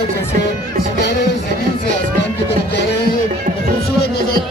है जैसे सितारे जमीन से आसमान की तरफ जा रहे हैं। खूबसूरत नजारा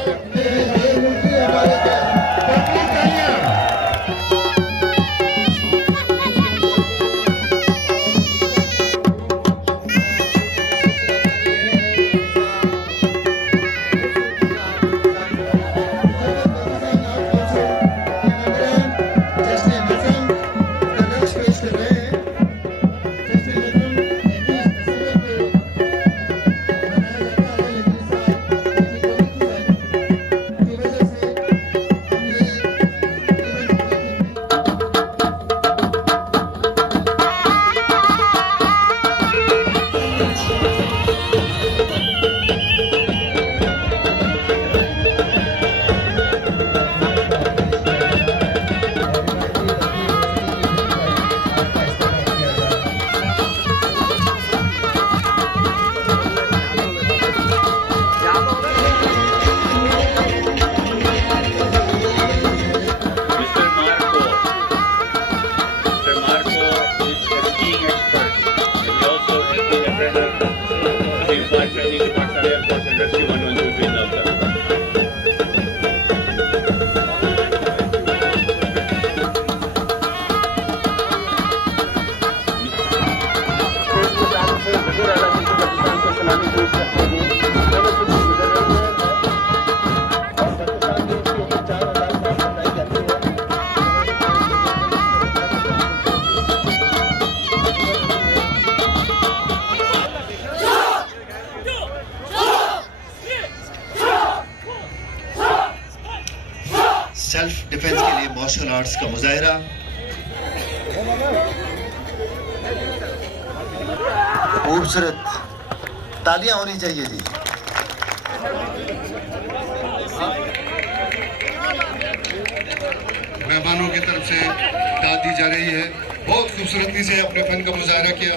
सेल्फ डिफेंस के लिए मार्शल आर्ट्स का मुजाहरा। खूबसूरत तालियां होनी चाहिए जी। मेहमानों की तरफ से दाद दी जा रही है। बहुत खूबसूरती से अपने फन का मुजाहरा किया।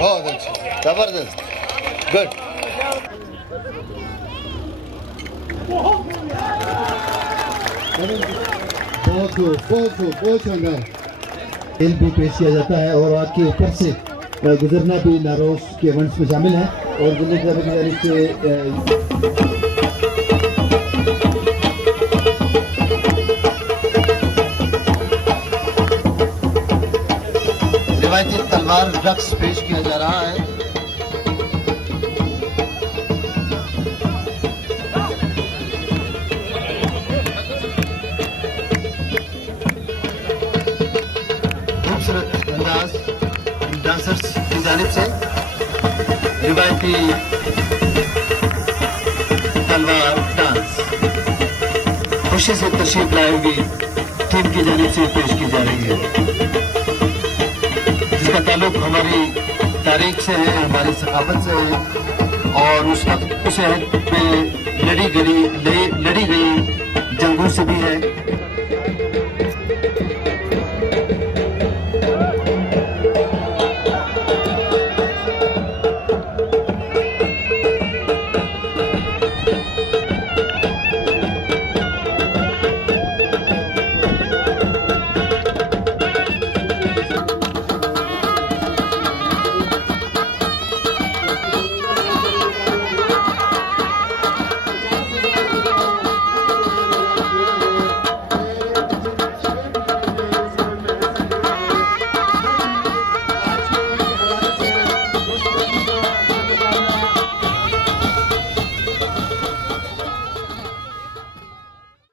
बहुत अच्छा, जबरदस्त, गुड। बहुत शानदार खेल भी पेश किया जाता है और आग के ऊपर से गुजरना भी नारोस के इवेंट्स में शामिल है। और दिल्ली क्लब की जानिब से रिवायती तलवार रक्स पेश किया जा रहा है। खूबसूरत अंदाज डांसर्स की जानिब से रिवायती तलवार डांस खुशी से तशरीफ लाई हुई टीम की जानिब से पेश की जा रही है, जिसका ताल्लुक हमारी तारीख से है, हमारी सकाफत से है और उस वक्त उस अहद पे लड़ी गई जंगों से भी है।